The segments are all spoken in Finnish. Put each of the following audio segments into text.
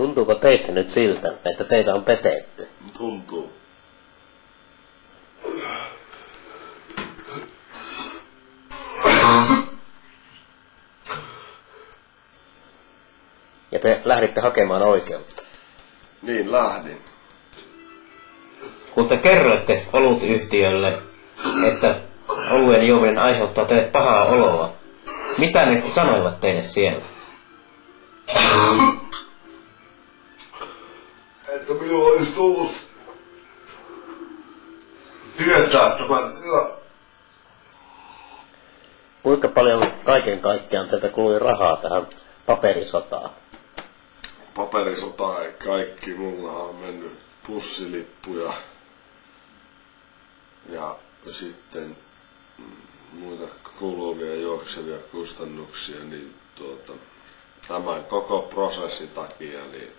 Tuntuuko teistä nyt siltä, että teitä on petetty? Tuntuu. Ja te lähditte hakemaan oikeutta? Niin, lähdin. Kun te kerroitte olutyhtiölle, että oluen juominen aiheuttaa teille pahaa oloa, mitä ne sanoivat teille siellä? Että minulla olisi tullut tietää tämän tilan. Kuinka paljon kaiken kaikkiaan teiltä kului rahaa tähän paperisotaan? Paperisota ei kaikki. Mulla on mennyt pussilippuja ja sitten muita kuluvia juoksevia kustannuksia, niin tämän koko prosessin takia niin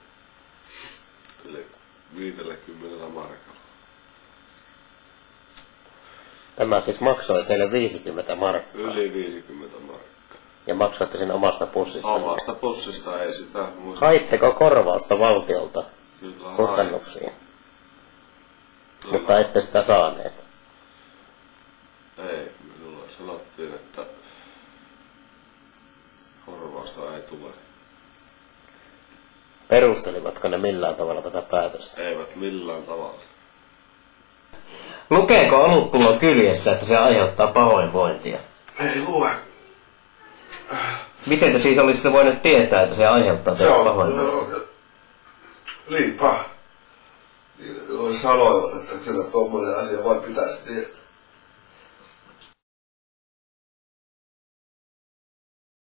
yli 50 markalla. Tämä siis maksoi teille 50 markkaa. Yli 50 markkaa. Ja maksoitte sen omasta pussista? Omasta pussista ei sitä muista. Haitteko korvausta valtiolta Kyllä kustannuksiin? Kyllä. Mutta ette sitä saaneet? Ei, minulle sanottiin, että korvausta ei tule. Perustelivatko ne millään tavalla tätä päätöstä? Eivät millään tavalla. Lukeeko olutpullo kyljessä, että se aiheuttaa pahoinvointia? Ei lue. Miten te siis olisitte voineet tietää, että se aiheuttaa teille pahoinvointia? Liipa. Sanoivat, että kyllä tuommoinen asia vain pitäisi tietää.